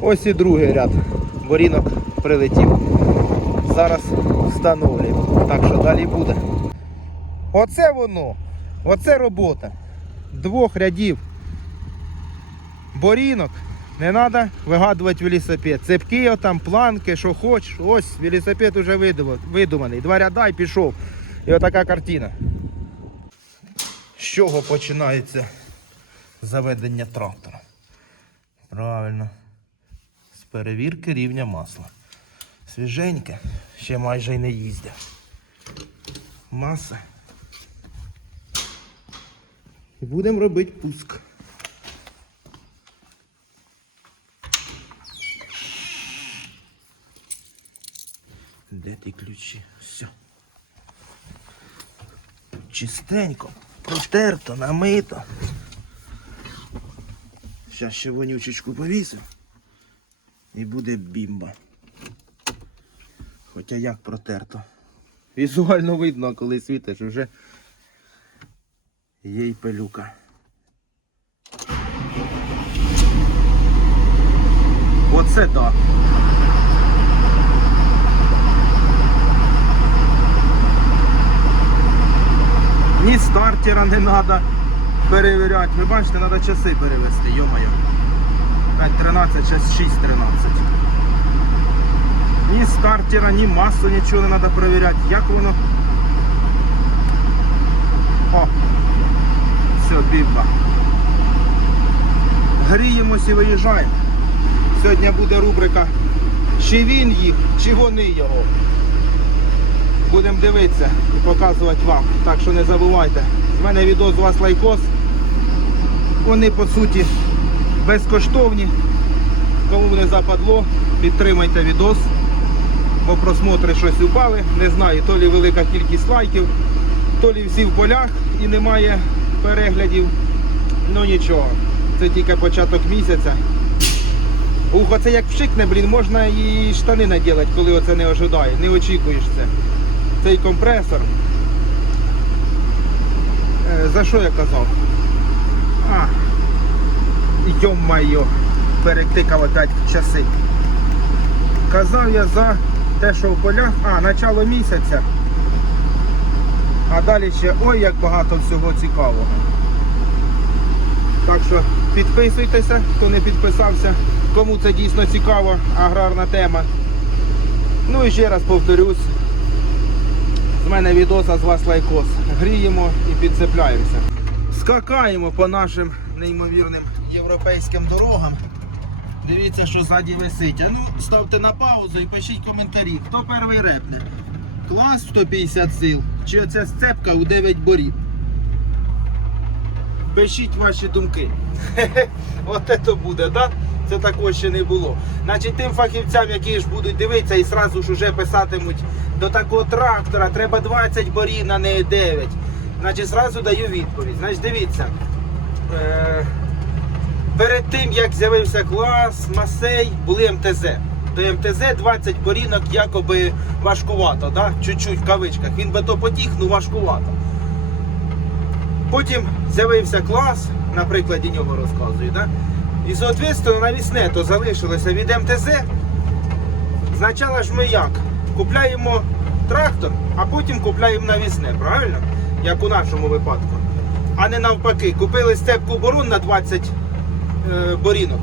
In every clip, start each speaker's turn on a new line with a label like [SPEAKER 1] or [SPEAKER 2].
[SPEAKER 1] Ось і другий ряд. Борінок прилетів. Зараз встановлюємо. Так що далі буде. Оце воно. Оце робота. Двох рядів. Борінок. Не треба вигадувати велосипед. Цепки там, планки, що хочеш. Ось велосипед вже видуманий. Два ряда і пішов. І отака картина. З чого починається заведення трактора? Правильно. Перевірки рівня масла. Свіженьке, ще майже й не їздив. Маса. І будемо робити пуск. Де ті ключі? Все. Чистенько, протерто, намито. Зараз ще вонючечку повісимо. І буде бімба. Хоча як протерто. Візуально видно, коли світиш, вже є й пилюка. Оце так. Ні стартера не треба перевіряти. Ви бачите, треба часи перевести, йо-моє. 5.13, 6.13. Ні стартера, ні масу, нічого не треба перевіряти. Як воно? О! Все, бімба. Гріємось і виїжджаємо. Сьогодні буде рубрика Чи він їх, чи вони його. Будемо дивитися і показувати вам. Так що не забувайте. З мене відео з вас лайкос. Вони по суті безкоштовні. Кому не западло, підтримайте відос. Бо просмотри щось упали. Не знаю, то лі велика кількість лайків, то лі всі в полях і немає переглядів. Ну нічого. Це тільки початок місяця. Ух, оце як вшикне, блін, можна і штани наділати, коли оце не ожидає. Не очікуєш це. Цей компресор. Е, за що я казав? А, йо-майо, перетикав опять часи. Казав я за те, що в полях, а, начало місяця. А далі ще ой як багато всього цікавого. Так що підписуйтеся, хто не підписався, кому це дійсно цікава аграрна тема. Ну і ще раз повторюсь, з мене відоса з вас лайкос. Гріємо і підцепляємося. Скакаємо по нашим неймовірним європейським дорогам. Дивіться, що ззаді висить. А ну, ставте на паузу і пишіть коментарі. Хто перший репне? Клас 150 сил. Чи оця сцепка у 9 борів? Пишіть ваші думки. От це буде, так? Це такого ще не було. Значить, тим фахівцям, які ж будуть дивитися і одразу ж уже писатимуть до такого трактора треба 20 борів, а не 9. Значить, зразу даю відповідь. Значить, дивіться. Е- перед тим, як з'явився клас, Масей, були МТЗ. До МТЗ 20 борінок якоби важкувато, да? чуть-чуть в кавичках. Він би то потіг, ну важкувато. Потім з'явився клас, на прикладі нього розказую, да? і соответственно навісне то залишилося від МТЗ. Спочатку ж ми як? Купляємо трактор, а потім купляємо навісне, правильно? Як у нашому випадку. А не навпаки, купили степку борон на 20 е, борінок,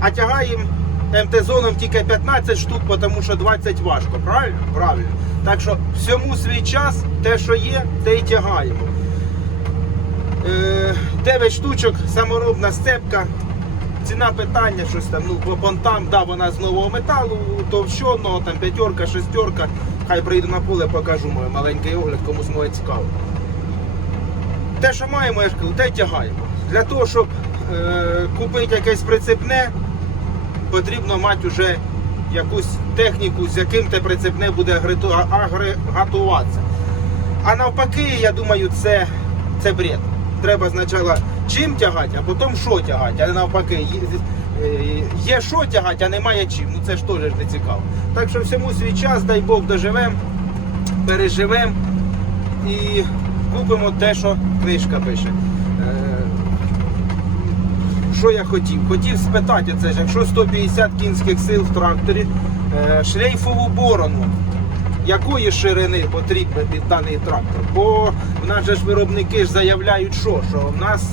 [SPEAKER 1] а тягаємо МТ-зоном тільки 15 штук, тому що 20 важко, правильно? Правильно. Так що всьому свій час, те, що є, те й тягаємо. Е, 9 штучок, саморобна сцепка. Ціна питання, щось там, ну, по понтам, да, вона з нового металу, товщеного, там п'ятерка, шестерка. Хай прийду на поле, покажу мой маленький огляд, комусь моє цікаво. Те, що маємо, я ж кажу, те тягаємо. Для того, щоб е, купити якесь прицепне, потрібно мати вже якусь техніку, з яким те прицепне буде агрегатуватися. А навпаки, я думаю, це, це бред. Треба спочатку чим тягати, а потім що тягати, а навпаки. Е, є що тягати, а немає чим. Ну це ж теж не цікаво. Так що всьому свій час, дай Бог, доживемо, переживемо і купимо те, що книжка пише. Що я хотів? Хотів спитати, оце ж, якщо 150 кінських сил в тракторі, е, шлейфову борону, якої ширини потрібно під даний трактор? Бо в нас же ж виробники ж заявляють, що, що в нас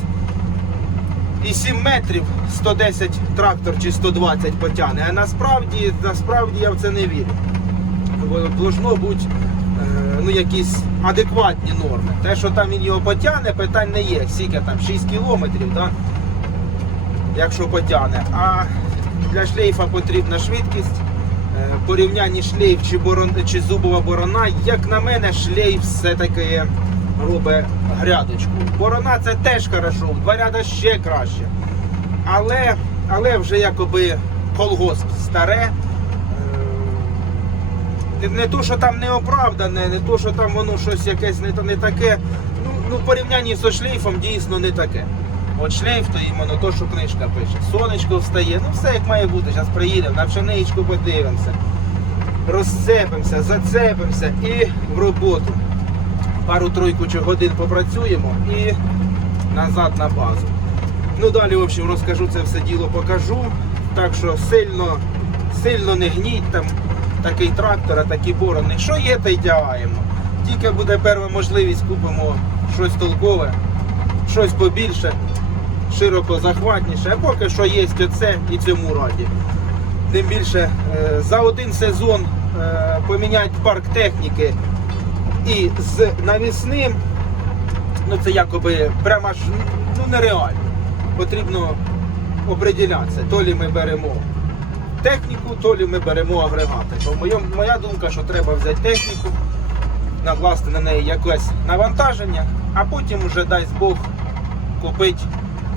[SPEAKER 1] і 7 метрів 110 трактор чи 120 потягне. А насправді, насправді я в це не вірю. Должно бути е, ну, якісь адекватні норми. Те, що там він його потягне, питань не є. Скільки там 6 кілометрів, да? Якщо потягне. А для шлейфа потрібна швидкість. Е, порівнянні шлейф чи, борон, чи зубова борона, як на мене, шлейф все-таки робить грядочку. Борона це теж хорошо, два ряда ще краще. Але, але вже якоби колгосп старе. Е, не то, що там не оправдане, не то, що там воно щось якесь не, не таке. Ну, ну, в порівнянні з шлейфом дійсно не таке. От шлейф то іменно то, що книжка пише. Сонечко встає, ну все як має бути. Зараз приїдемо, на пшеничку подивимося, розцепимося, зацепимося і в роботу. Пару-тройку чи годин попрацюємо і назад на базу. Ну далі, в общем, розкажу це все діло, покажу. Так що сильно, сильно не гніть там такий трактор, а такі борони. Що є, те й тягаємо. Тільки буде перша можливість, купимо щось толкове, щось побільше, широко захватніше. А поки що є оце і цьому раді. Тим більше е, за один сезон е, поміняти парк техніки і з навісним, ну це якоби прямо ж ну, нереально. Потрібно оприділятися. То лі ми беремо техніку, то лі ми беремо агрегати. То моя, моя думка, що треба взяти техніку, накласти на неї якесь навантаження, а потім вже дасть Бог купити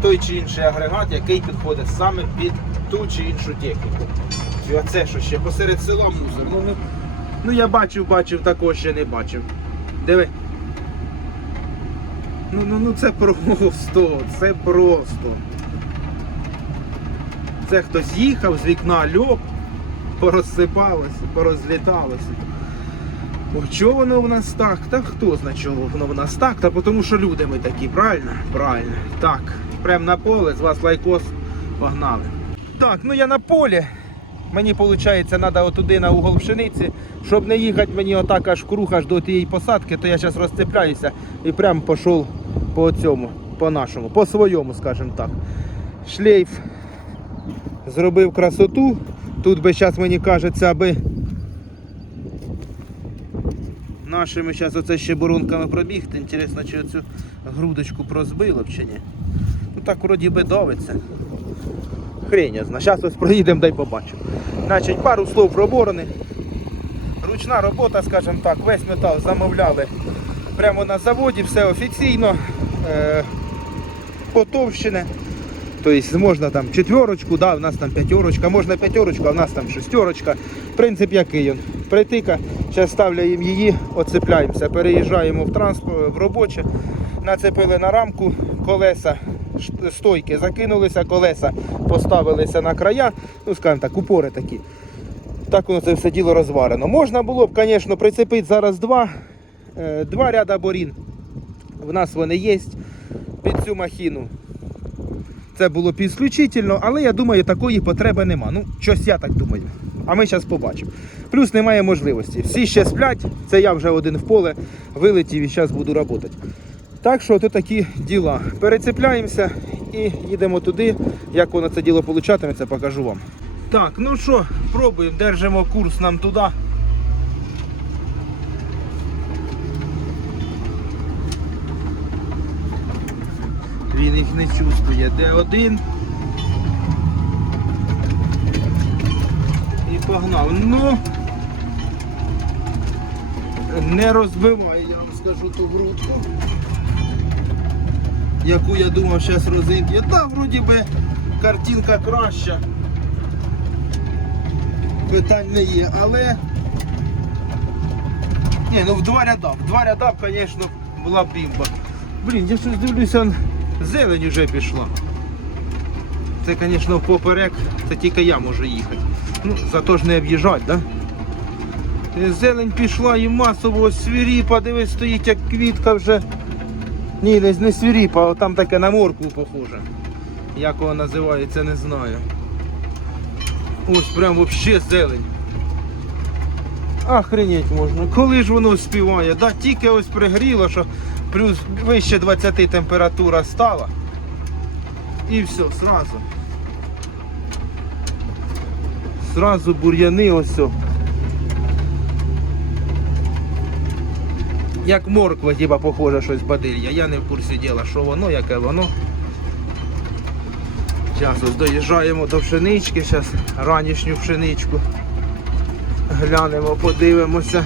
[SPEAKER 1] той чи інший агрегат, який підходить саме під ту чи іншу техніку. І оце що ще посеред села мусор. Ну, ну, ну я бачив, бачив, такого ще не бачив. Диви. Ну, ну, ну це просто, це просто. Це хтось їхав з вікна льоп, порозсипалося, порозліталося. О, чого воно в нас так? Та хто знає, чого воно в нас так? Та тому що люди ми такі, правильно? Правильно. Так, прям на поле, з вас лайкос, погнали. Так, ну я на полі. Мені виходить, треба отуди на угол пшениці. Щоб не їхати мені отак аж круг аж до тієї посадки, то я зараз розцепляюся і прям пішов по цьому, по нашому, по своєму, скажімо так. Шлейф зробив красоту. Тут би зараз мені кажеться, аби нашими зараз оце ще боронками пробігти. Інтересно, чи оцю грудочку прозбило б чи ні. Так вроді би давиться. Хрень я знаю. Зараз ось проїдемо, дай побачимо. Значить, пару слов про борони. Ручна робота, скажімо так, весь метал замовляли прямо на заводі, все офіційно, е, потовщене. Тобто можна там четверочку, да, у нас там п'ятерочка, можна п'ятерочку, а в нас там шестерочка. Принцип який він? Притика, зараз ставляємо її, оцепляємося, переїжджаємо в транспорт, в робоче, нацепили на рамку колеса, стойки закинулися, колеса поставилися на края, ну скажімо так, упори такі. Так воно це все діло розварено. Можна було б, звісно, прицепити зараз два, е, два ряда борін. В нас вони є під цю махіну. Це було підключительно, але я думаю, такої потреби нема. Ну, щось я так думаю. А ми зараз побачимо. Плюс немає можливості. Всі ще сплять, це я вже один в поле вилетів і зараз буду працювати. Так що тут такі діла. Перецепляємося і їдемо туди. Як воно це діло получатиметься, покажу вам. Так, ну що, пробуємо, держимо курс нам туди. Він їх не чувствує. Де один. І погнав. Ну не розбиває, я вам скажу ту грудку. Яку я думав зараз розіб'є. Та вроді би картинка краща. Питань не є, але. Ні, ну в два ряда. В два ряда, звісно, була бімба. Блін, я щось дивлюся, зелень вже пішла. Це, звісно, поперек, це тільки я можу їхати. Ну, зато ж не об'їжджати? Да? Зелень пішла і масово свіріпа, дивись, стоїть як квітка вже. Ні, не, не а там таке на моркву похоже. Як воно називається, не знаю. Ось прям вообще зелень. Охренеть можна. Коли ж воно співає? Да, тільки ось пригріло, що плюс вище 20 температура стала. І все, сразу. Сразу бур'яни ось. Як морква, типа похоже щось бадилья. Я не в курсі діла, що воно, яке воно. Зараз ось доїжджаємо до пшенички, зараз ранішню пшеничку. Глянемо, подивимося.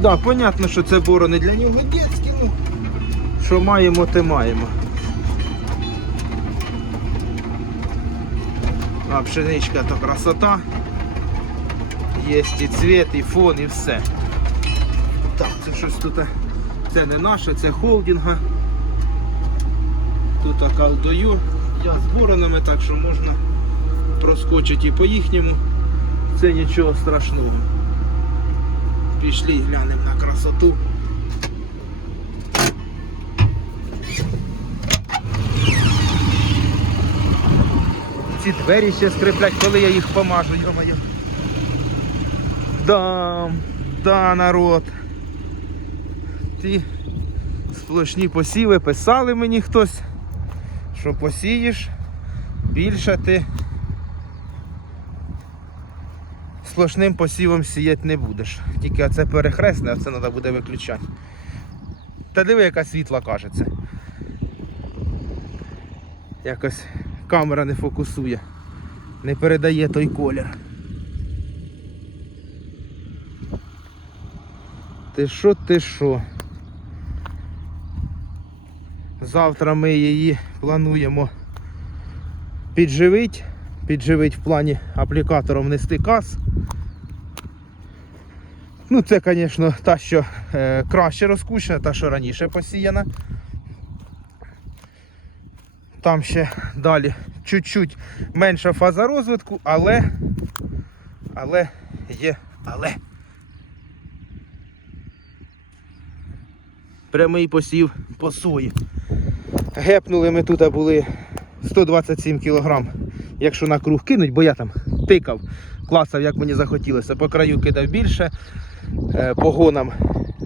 [SPEAKER 1] Да, понятно, що це борони для нього дітські, ну що маємо, те маємо. А пшеничка то красота. Є і цвіт, і фон, і все. Так, це щось тут. Це не наше, це холдинга. Тут колдую. Я з боронами, так що можна проскочити і по їхньому. Це нічого страшного. Пішли глянемо на красоту. Ці двері ще скриплять, коли я їх помажу, йомаю. Да, да, народ. Ті сплошні посіви писали мені хтось, що посієш, більше ти сплошним посівом сіяти не будеш. Тільки оце перехресне, а це треба буде виключати. Та диви, яка світла кажеться. Якось камера не фокусує, не передає той колір. Ти що, ти що? Завтра ми її плануємо підживити. Підживити в плані аплікатором внести каз. Ну, це, звісно, та, що е, краще розкущена, та, що раніше посіяна. Там ще далі чуть-чуть менша фаза розвитку, але, але є, але. Прямий посів по сої. Гепнули ми тут були 127 кг. Якщо на круг кинуть, бо я там тикав, клацав, як мені захотілося. По краю кидав більше, е, погонам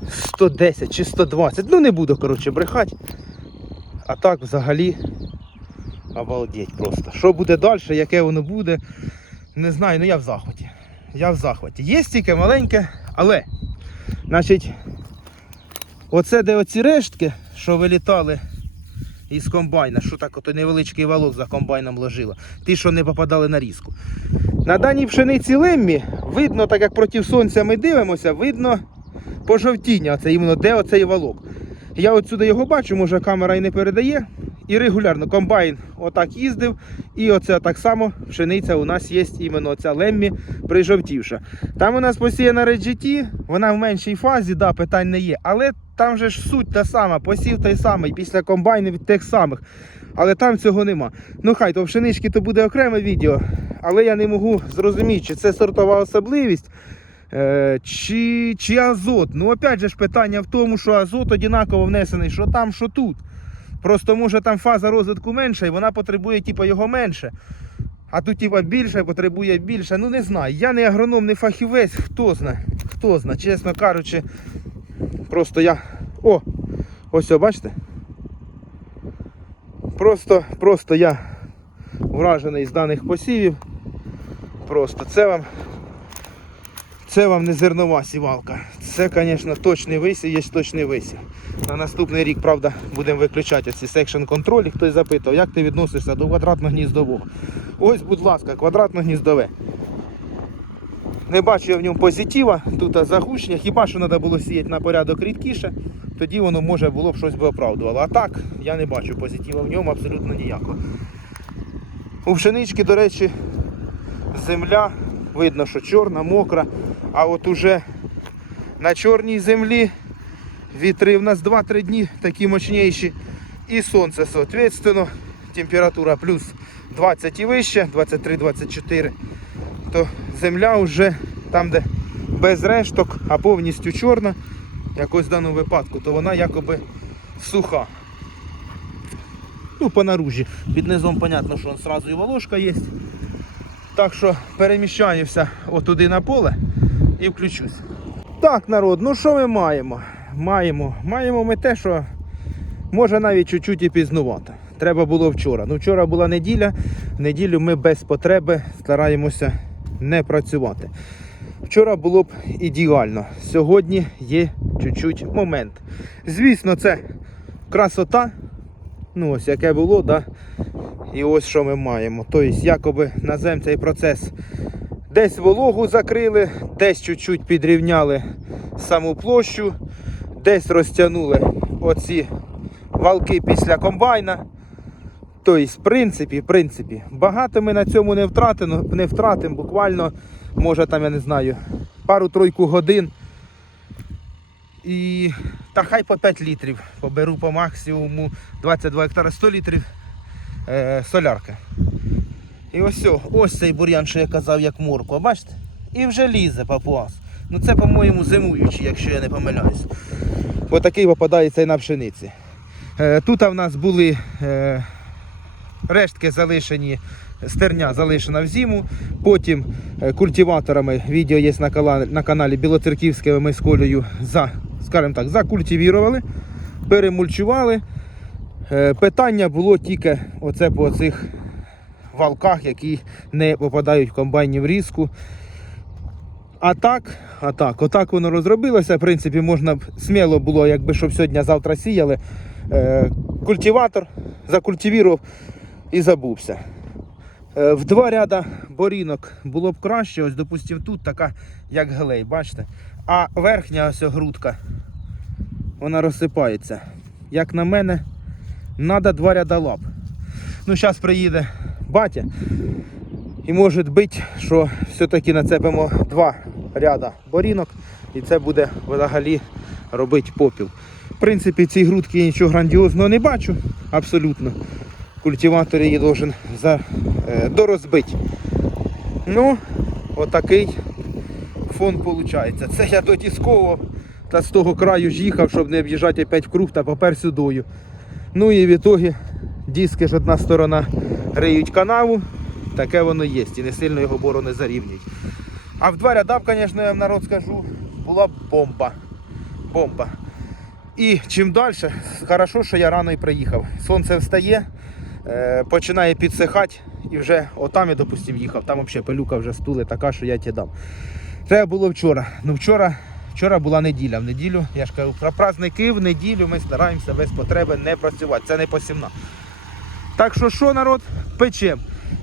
[SPEAKER 1] 110 чи 120. Ну не буду, коротше, брехати. А так взагалі обалдеть просто. Що буде далі, яке воно буде, не знаю, ну я в захваті. Я в захваті. Є тільки маленьке, але, значить, оце де оці рештки, що вилітали із комбайна, що так ото невеличкий валок за комбайном ложило. Ті, що не попадали на різку. На даній пшениці леммі видно, так як проти сонця ми дивимося, видно пожовтіння, це іменно де оцей валок. Я отсюди його бачу, може камера і не передає. І регулярно комбайн отак їздив. І оце так само пшениця у нас є іменно оця леммі прижовтівша. Там у нас посіяна RGT, вона в меншій фазі, да, питань не є. Але там же ж суть та сама, посів той самий після комбайну тих самих. Але там цього нема. Ну хай, то пшенички то буде окреме відео, але я не можу зрозуміти, чи це сортова особливість. Е, чи, чи азот. Ну, опять же ж питання в тому, що азот однаково внесений, що там, що тут. Просто може там фаза розвитку менша і вона потребує типу, його менше. А тут типу, більше потребує більше. Ну не знаю. Я не агроном, не фахівець, хто знає. Хто знає, чесно кажучи. Просто я. О! Ось о, бачите? Просто, просто я вражений з даних посівів. Просто це вам. Це вам не зернова сівалка. Це, звісно, точний висів, є точний висів. На наступний рік, правда, будемо виключати ці секшн контролі. Хтось запитав, як ти відносишся до квадратно-гніздового. Ось, будь ласка, квадратно-гніздове. Не бачу я в ньому позитива, тут загущення, хіба що треба було сіяти на порядок рідкіше, тоді воно може було б щось би оправдувало. А так, я не бачу позитива в ньому абсолютно ніякого. У пшенички, до речі, земля, видно, що чорна, мокра, а от уже на чорній землі вітри в нас 2-3 дні такі мощніші. І сонце, соответственно, температура плюс 20 і вище, 23-24 то земля вже там, де без решток, а повністю чорна, якось в даному випадку, то вона якоби суха. Ну, по наружі. Під низом, понятно, що он сразу і волошка є. Так що переміщаюся отуди на поле і включусь. Так, народ, ну що ми маємо? Маємо. Маємо ми те, що може навіть чуть-чуть і пізнувато. Треба було вчора. Ну, вчора була неділя. В неділю ми без потреби стараємося не працювати. Вчора було б ідеально. Сьогодні є чуть-чуть момент. Звісно, це красота. Ну, ось яке було, да? І ось що ми маємо. Тобто, якоби назем цей процес десь вологу закрили, десь чуть-чуть підрівняли саму площу, десь розтягнули оці валки після комбайна. Тобто, в принципі, в принципі, багато ми на цьому не втратимо, не втратимо, буквально, може там, я не знаю, пару-тройку годин. І та хай по 5 літрів поберу по максимуму 22 гектара 100 літрів е, солярки. І ось ось цей бур'ян, що я казав, як морква, бачите? І вже лізе папуас. Ну це, по-моєму, зимуючий, якщо я не помиляюсь. Отакий попадається і на пшениці. Е, тут в нас були е, рештки залишені, стерня залишена в зиму. Потім е, культиваторами, відео є на, каналі Білоцерківське, ми з Колею за, скажімо так, закультивірували, перемульчували. Питання було тільки оце по цих валках, які не попадають в комбайні в різку. А так, а так, отак воно розробилося. В принципі, можна б сміло було, якби щоб сьогодні-завтра сіяли. Е, культиватор закультивірував і забувся. Е, в два ряда борінок було б краще. Ось, допустим, тут така, як глей, бачите? А верхня ось грудка, вона розсипається. Як на мене, треба два ряда лап. Ну, зараз приїде батя. І може бути, що все-таки нацепимо два ряда борінок, і це буде взагалі робити попіл. В принципі, цій грудки я нічого грандіозного не бачу, абсолютно. Культиватор її должен за, е, дорозбити. Ну, отакий фон виходить. Це я до Тіскового та з того краю ж їхав, щоб не об'їжджати опять в круг та попер сюдою. Ну і в ітогі диски ж одна сторона риють канаву, таке воно є, і не сильно його бору не зарівнюють. А в два ряда, б, звісно, я вам народ скажу, була бомба. Бомба. І чим далі, хорошо, що я рано і приїхав. Сонце встає, е, починає підсихати і вже отам я, допустим, їхав. Там взагалі пилюка вже стули така, що я ті дам. Треба було вчора. Ну вчора, вчора була неділя. В неділю, я ж кажу, про праздники в неділю ми стараємося без потреби не працювати. Це не посівна. Так що що, народ, печем.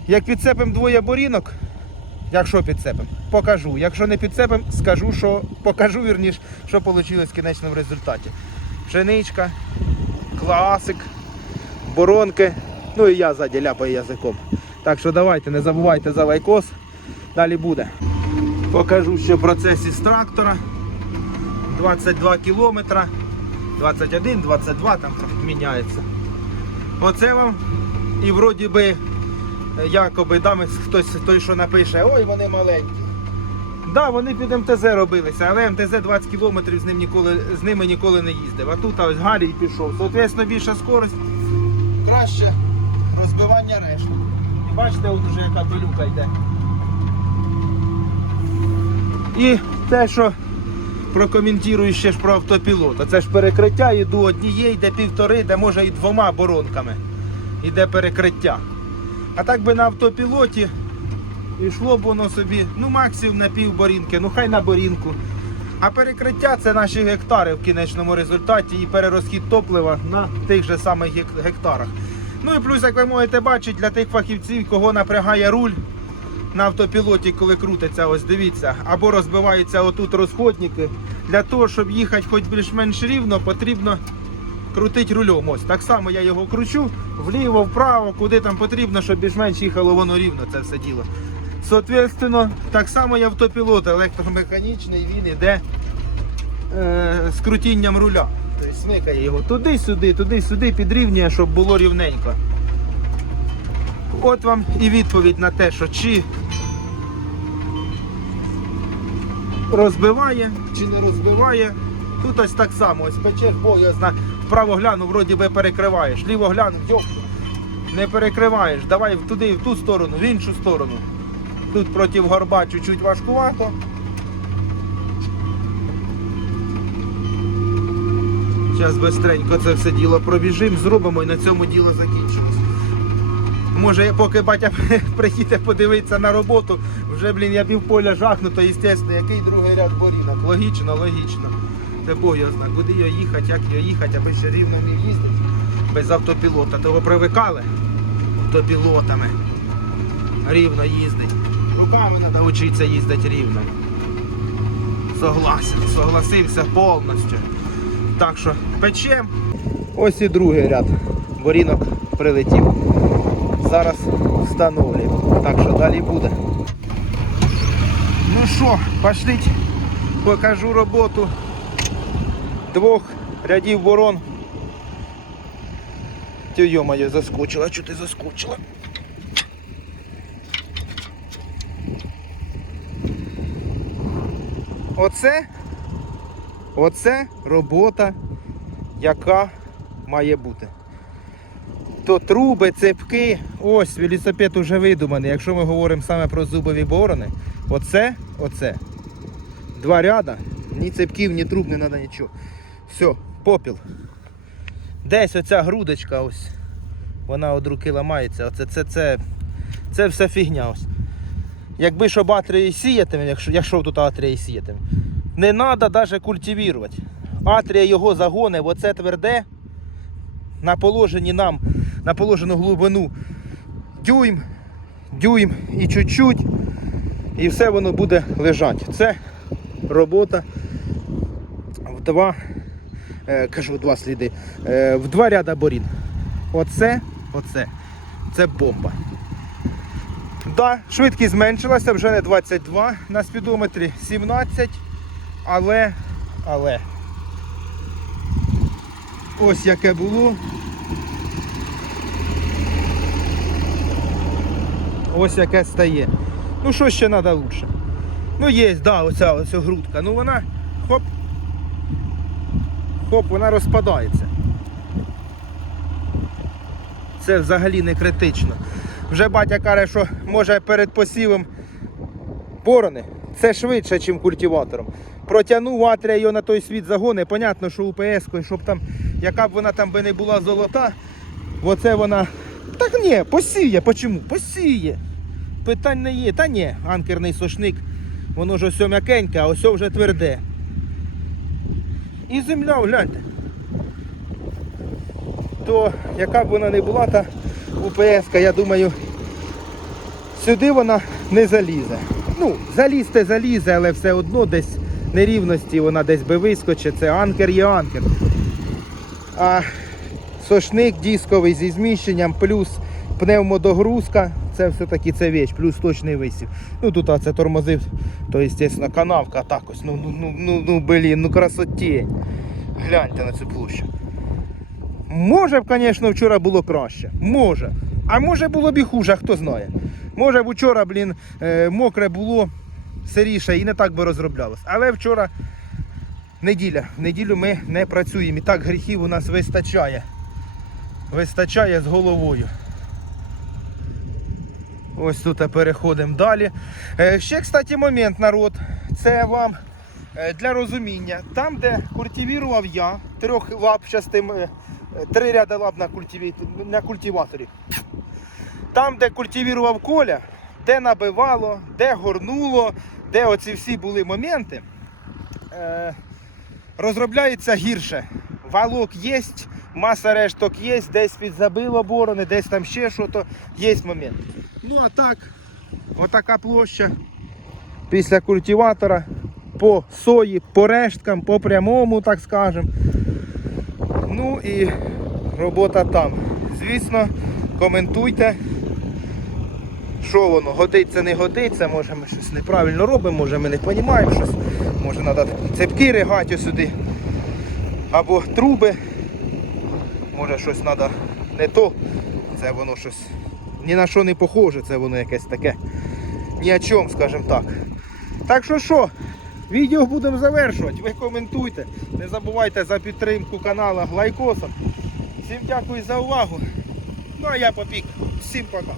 [SPEAKER 1] Як підцепимо двоє борінок, якщо підцепимо, покажу. Якщо не підцепимо, скажу, що покажу вірніш, що вийшло в кінечному результаті. Пшеничка, класик, боронки, ну і я ззаді ляпаю язиком. Так що давайте, не забувайте за лайкос. Далі буде. Покажу ще процес із трактора. 22 кілометра, 21, 22, там міняється. Оце вам і вроді би е, якоби там хтось той, що напише, ой, вони маленькі. Да, вони під МТЗ робилися, але МТЗ 20 кілометрів з ним ніколи з ними ніколи не їздив. А тут ось Гарій пішов. Соответственно, більша скорость, краще розбивання решти. І бачите, от уже яка пилюка йде. І те, що прокоментую ще ж про автопілот. Це ж перекриття, йду однієї, де півтори, де може і двома боронками. Іде перекриття. А так би на автопілоті йшло б воно собі, ну максимум на пів борінки, ну хай на борінку. А перекриття це наші гектари в кінечному результаті і перерозхід топлива на тих же самих гектарах. Ну і плюс, як ви можете бачити, для тих фахівців, кого напрягає руль на автопілоті, коли крутиться, ось дивіться, або розбиваються отут розходники. Для того, щоб їхати хоч більш-менш рівно, потрібно крутити рулем. Ось так само я його кручу вліво, вправо, куди там потрібно, щоб більш-менш їхало воно рівно це все діло. Соответственно, так само і автопілот електромеханічний, він іде е, з крутінням руля. Тобто смикає його туди-сюди, туди-сюди, підрівнює, щоб було рівненько. От вам і відповідь на те, що чи розбиває, чи не розбиває. Тут ось так само, ось печеш боязна вправо гляну, вроді би перекриваєш. Ліво гляну, йоп, не перекриваєш. Давай туди, в ту сторону, в іншу сторону. Тут проти горба чуть-чуть важкувато. Зараз бистренько це все діло пробіжимо, зробимо і на цьому діло закінчимось. Може, поки батя приїде подивитися на роботу, вже, блін, я півполя жахну, то, звісно, який другий ряд борінок. Логічно, логічно. Це куди його їхати, як його їхати, аби ще рівно не їздити без автопілота. Того привикали автопілотами. Рівно їздить. Руками треба вчитися їздити рівно. Согласен, согласився повністю. Так що печем. Ось і другий ряд. Борінок прилетів. Зараз встановлюємо. Так що далі буде. Ну що, пошліть, покажу роботу двох рядів ворон. Тю йо-моє, заскочила, чого ти заскочила? Оце, оце робота, яка має бути. То труби, цепки, ось велосипед уже видуманий. Якщо ми говоримо саме про зубові борони, оце, оце. Два ряда, ні цепків, ні труб, не треба нічого. Все, попіл. Десь оця грудочка ось. Вона од руки ламається. Оце, це, це, це все фігня ось. Якби щоб атрії сіятиме, якщо, якщо тут атрії сіятиме, не треба навіть культивувати. Атрія його загоне, оце тверде, на положенні нам, на положену глибину дюйм, дюйм і чуть-чуть, і все воно буде лежати. Це робота в два, кажу, два сліди, е, в два ряда борін. Оце, оце, це бомба. Да, швидкість зменшилася, вже не 22, на спідометрі 17, але, але ось яке було. Ось яке стає. Ну що ще треба лучше? Ну є, да, оця ось грудка. Ну вона хоп. Вона розпадається. Це взагалі не критично. Вже батя каже, що може перед посівом борони це швидше, ніж культиватором. Протягнув атрія його на той світ загони. Понятно, що УПС, щоб там, яка б вона там би не була золота, оце вона. Так ні, посіє. Почому? Посіє. Питань не є. Та ні, анкерний сошник, воно ж ось м'якеньке, а ось вже тверде. І земля, гляньте. То яка б вона не була, та УПС, я думаю, сюди вона не залізе. Ну, залізти залізе, але все одно десь нерівності вона десь би вискочить. Це анкер є анкер. А сошник дисковий зі зміщенням, плюс пневмодогрузка, це все-таки це віч, плюс точний висів. Ну тут це тормозив, то звісно канавка так ось. Ну, ну, ну, ну, ну блін, ну красотень. Гляньте на цю площу. Може б, звісно, вчора було краще. Може. А може було б і хуже, хто знає. Може б вчора, блін, е, мокре було сиріше і не так би розроблялось. Але вчора неділя. В неділю ми не працюємо. І так гріхів у нас вистачає. Вистачає з головою. Ось тут переходимо далі. Е, Ще, кстати, момент, народ. Це вам е, для розуміння. Там, де культивірував я, трьохлапчастим, е, три ряди лап на, культиві... на культиваторі. Там, де культивірував коля, де набивало, де горнуло, де оці всі були моменти, е, розробляється гірше. Валок є, маса решток є, десь підзабило борони, десь там ще щось, є момент. Ну а так, отака площа після культиватора по сої, по решткам, по прямому, так скажемо. Ну і робота там. Звісно, коментуйте, що воно, годиться, не годиться, може ми щось неправильно робимо, може ми не розуміємо щось, може треба цепки ригати сюди. Або труби. Може щось треба не то. Це воно щось ні на що не похоже, це воно якесь таке. Ні о чому, скажімо так. Так що що, Відео будемо завершувати. Ви коментуйте. Не забувайте за підтримку каналу лайкосом. Всім дякую за увагу. Ну а я попік. Всім пока.